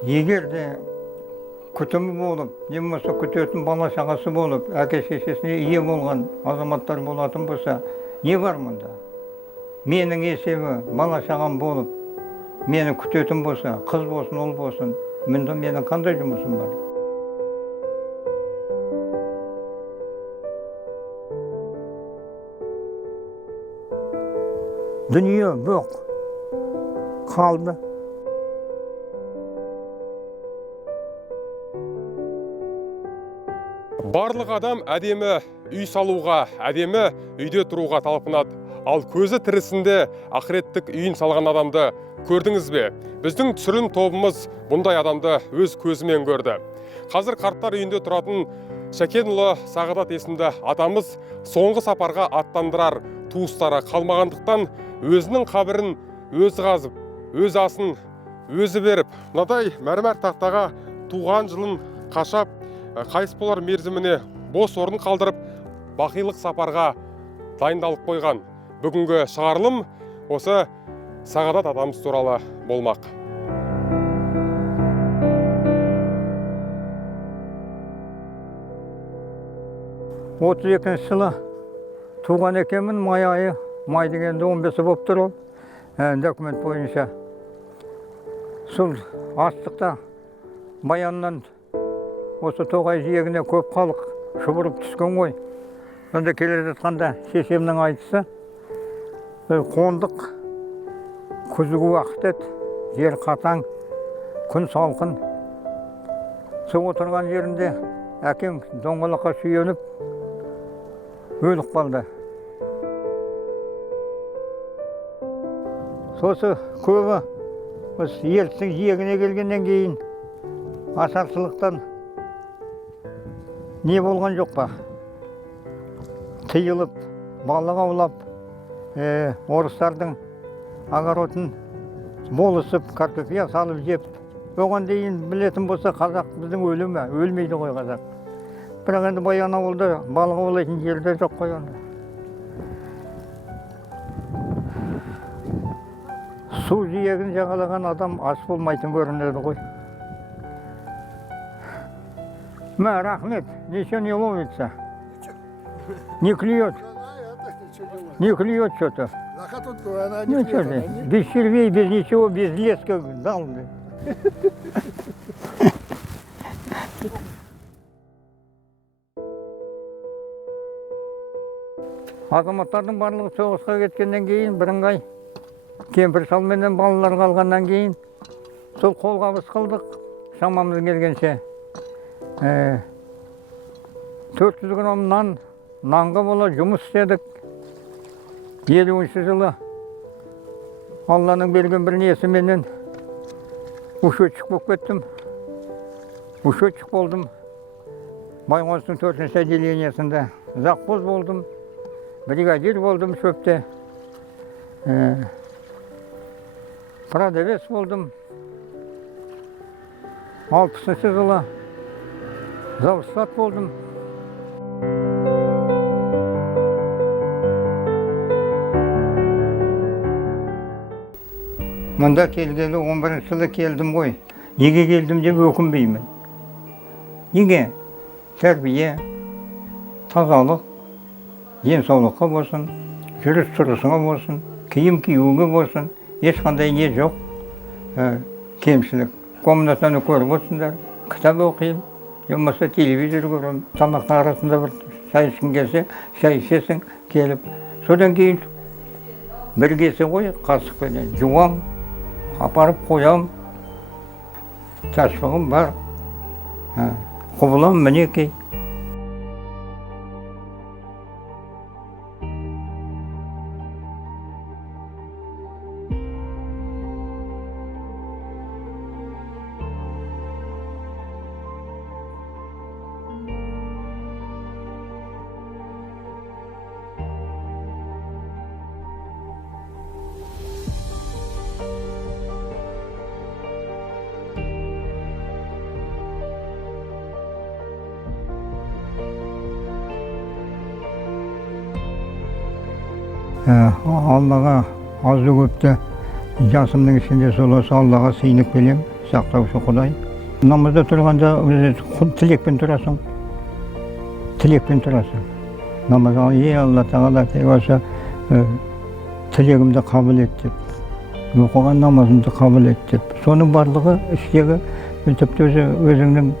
Егер де күтімі болып, не болмаса күтетін бала шағасы болып, әке шешесіне ие болған азаматтар болатын болса, не бар мұнда? Менің есебі бала шағам болып, мені күтетін болса, қыз болсын, ұл болсын, мұнда менің қандай жұмысым бар? Дүние жоқ, қалды. Барлық адам әдемі үй салуға, әдемі үйде тұруға талпынады. Ал көзі тірісінде ақыреттік үйін салған адамды көрдіңіз бе? Біздің түсірілім тобымыз бұндай адамды өз көзімен көрді. Қазір қарттар үйінде тұратын Шәкенұлы Сағадат есімді атамыз соңғы сапарға аттандырар туыстары қалмағандықтан өзінің қабірін өзі қазып, өз асын өзі беріп, мынадай мәрмәр тақтаға туған жылын қашап, қайыс болар мерзіміне бос орын қалдырып, бақилық сапарға дайындалып қойған. Бүгінгі шығарылым осы Сағадат атамыз туралы болмақ. 32 жылы туған екенмін, май айы, май дегенде 15 болып тұр ол, документ бойынша. Сол астықта баяннан осы тоғай жиегіне көп халық шұбырып түскен ғой. Сонда келе жатқанда шешемнің айтысы, қондық, күзгі уақыт еді, жер қатаң, күн салқын. Сол отырған жерінде әкем доңғалаққа сүйеніп өліп қалды. Сосы көбі ертістің жиегіне келгеннен кейін ашаршылықтан не болған жоқ па? Тыйылып, балық аулап, орыстардың огородын болысып, картофия салып жеп. Оған дейін білетін болса, қазақ біздің өлі ме? Өлмейді ғой қазақ. Бірақ енді баян ауылда балық аулайтын жерде жоқ қой онда. Су жиегін жағалаған адам аш болмайтын көрінеді ғой. Мә, рахмет, ничего не ловится. Не клюет. Не клюет что-то. Ну что ты, без червей, без ничего, без леска дал. Азаматтардың барлығы соғысқа кеткеннен кейін, бірыңғай кемпір шалменен балалар қалғаннан кейін, сол қолғабыс қылдық, шамамыз келгенше. 400 грамм нанға бола жұмыс істедік. 50 жылы Алланың берген бір несіменен учетчик болып кеттім. Учетчик болдым. Байғоныстың 4-ші отделениесінде завхоз болдым. Бригадир болдым шөпте. Продавец болдым. 60 жылы завстат болдым. Мұнда келгелі 11 жылы келдім ғой. Неге келдім деп өкінбеймін. Неге? Тәрбие, тазалық, денсаулыққа болсын, жүріс тұрысыңа болсын, киім киюге болсын, ешқандай не жоқ. Кемшілік. Комнатаны көріп отырсыңдар, кітап оқимын, болмаса телевизор көремін. Тамақтың арасында бір шай ішкің келсе, шай ішесің келіп. Содан кейін бір кесе ғой, қасықпенен жуам, апарып қоям. Ташпағым бар. Құбылам мінекей. Аллаға азы көпті жасымның ішінде соласы Аллаға сыйынып келем. сақтаушы Құдай. Намазда тұрғанда тілекпен тұрасың. Тілекпен тұрасың. Намазға, Алла Тағала осы тілегімді қабыл ет деп. Оқыған намазымды қабыл ет деп. Соның барлығы іштегі тіпті өзіңнің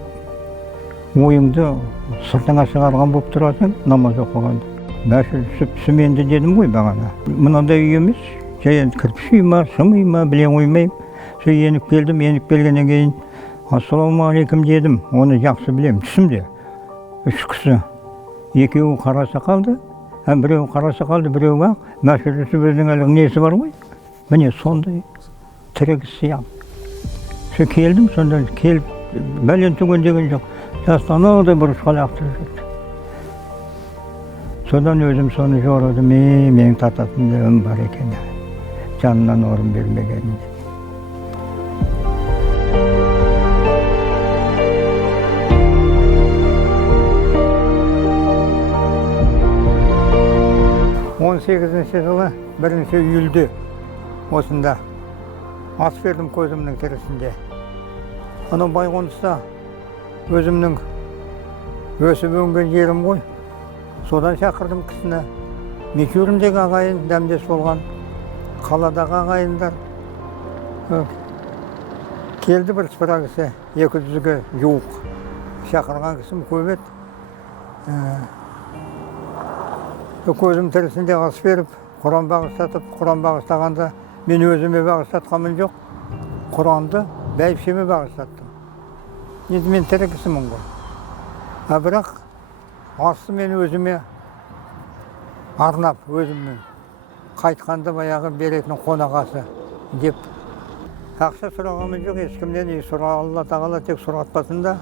ойыңды сыртыңа шығарған болып тұрасың намаз оқығанда. Мәшіл сүменді дедім ғой бағана. Мынандай үй емес, жай кірпіш үй ма, шым үй ма, біле қоймаймын. Сол еніп келдім, еніп келгеннен кейін ассалаумағалейкум дедім, оны жақсы білемін, түсімде. Үш кісі, екеуі қара сақалды, біреуі қара сақалды, біреуі ақ, мәшіл өзінің әлгі несі бар ғой. Міне сондай тірек сиям. Сол келдім, сонда келіп, бәлен түген деген жоқ. Жастанағыдай бұрышқа лақтырып жүрді. Содан өзім соны жорыдым, менің тататын үн бар екен. Жанынан орын бермеген. Он 18-ші жылы 1 июльде осында ас бердім көзімнің тірісінде. Анау Байғоныста өзімнің өсіп өнген жерім ғой. Содан шақырдым кісіні. Мекеурімдегі ағайын дәмдес болған, қаладағы ағайындар. Келді бір сыпыра кісі, 200-ге жуық. Шақырған кісім көп еді. Көзім тірісінде ас беріп, Құран бағыштатып, Құран бағыштағанда мен өзіме бағыштатқанмын жоқ. Құранды бәйбішеме бағыштаттым. Енді мен тірі кісімін ғой. Бірақ асты мен өзіме арнап, өзімнің қайтқанда баяғы беретін қонағасы деп. Ақша сұрағанмын жоқ, ешкімнен Алла Тағала тек сұратпасын да.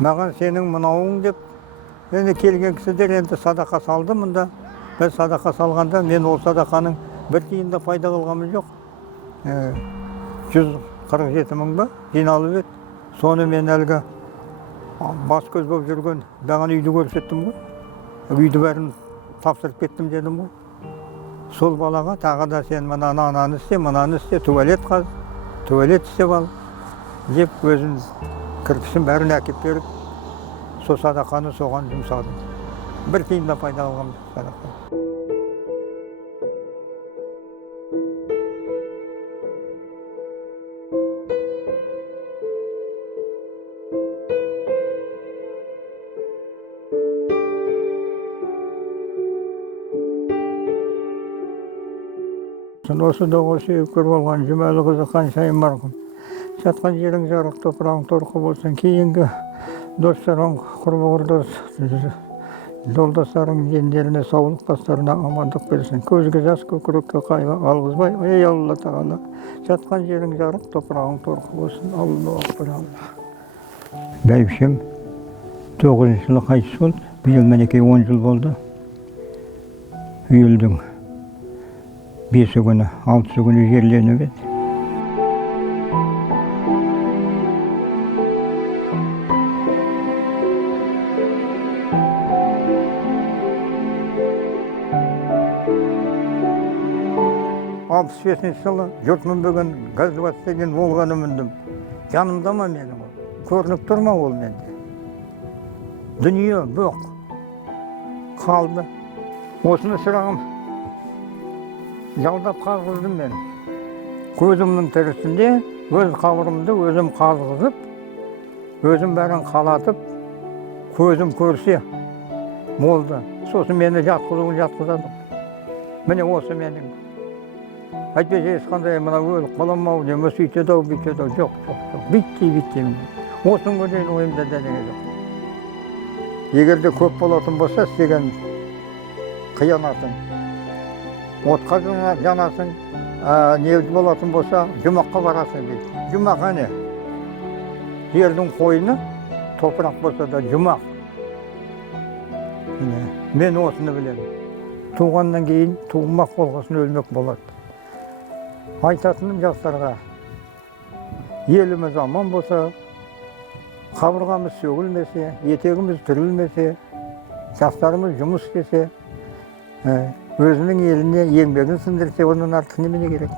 Маған сенің мынауың деп, енді келген кісідер енді садақа салды мұнда. Біз садақа салғанда мен ол садақаның бір тиын да пайда қылғанмын жоқ. 147 мың ба жиналып еді. Соны мен әлгі бас көз болып жүрген бағана үйді көрсеттім ғой. Үйді бәрін тапсырып кеттім дедім ғой. Сол балаға тағы да сен мынаны істе, мынаны істе, туалет қаз, туалет істеп ал деп өзін кірпішін бәрін әкеп беріп, сол садақаны соған жұмсадым. Бір тиын да пайда алғам садақа. Осыда осы көріп алған Жұмәлі қызы қаншайым марқұм. Жатқан жерің жарық, топырағың торқы болсын. Кейінгі достарың, құрбы-құрдас, жолдастарың дендеріне саулық, бастарына амандық берсін. Көзге жас, көкірекке қайғы алғызбай, ей Алла Тағала. Жатқан жерің жарық, топырағың торқы болсын. Аллаху акбар, Алла. Бәйбішем 9 жылы қайтыс болды. Биыл мінекей 10 жыл болды. Үйілдің 5 күні, 6 күні жерленіп еді. Алпыс бесінші жылы жұрт мінбеген ГАЗ-20 деген Волганы міндім. Жанымда ма менің ол? Көрініп тұрма ол менде. Дүние бұқ. Қалды. Осыны сұрағым. Жалдап қазғыздым мен. Көзімнің тірісінде өз қабырымды өзім қазғызып, өзім бәрін қалатып, көзім көрсе болды. Сосын мені жатқызадым. Міне осы менің. Әйтпесе ешқандай мына өліп қаламау, немес үйтеді-ау, бүйтеді-ау. Жоқ. Битті. Осының көрген ойымда дәнеге жоқ. Егерде көп болатын болса, істеген қиянатың. Отқа жанасың, не болатын болса, жұмаққа барасың дейді. Жұмақ әне. Жердің қойыны, топырақ болса да жұмақ. Мен осыны білемін. Туғаннан кейін туылмақ болғасын өлмек болады. Айтатыным жастарға, еліміз аман болса, қабырғамыз сөгілмесе, етегіміз түрілмесе, жастарымыз жұмыс істесе, өзінің еліне еңбегін сіңдірсе, оның артық немене керек?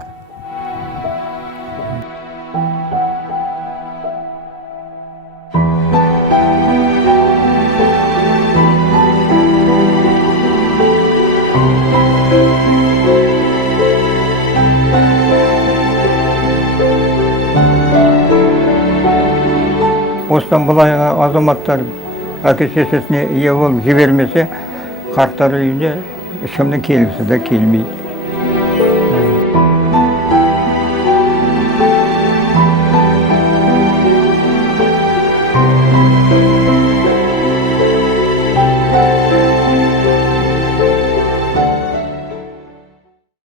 осыдан былай азаматтар әке шешесіне ие болып жібермесе, қарттар үйіне ешкімнің келгісі де келмейді.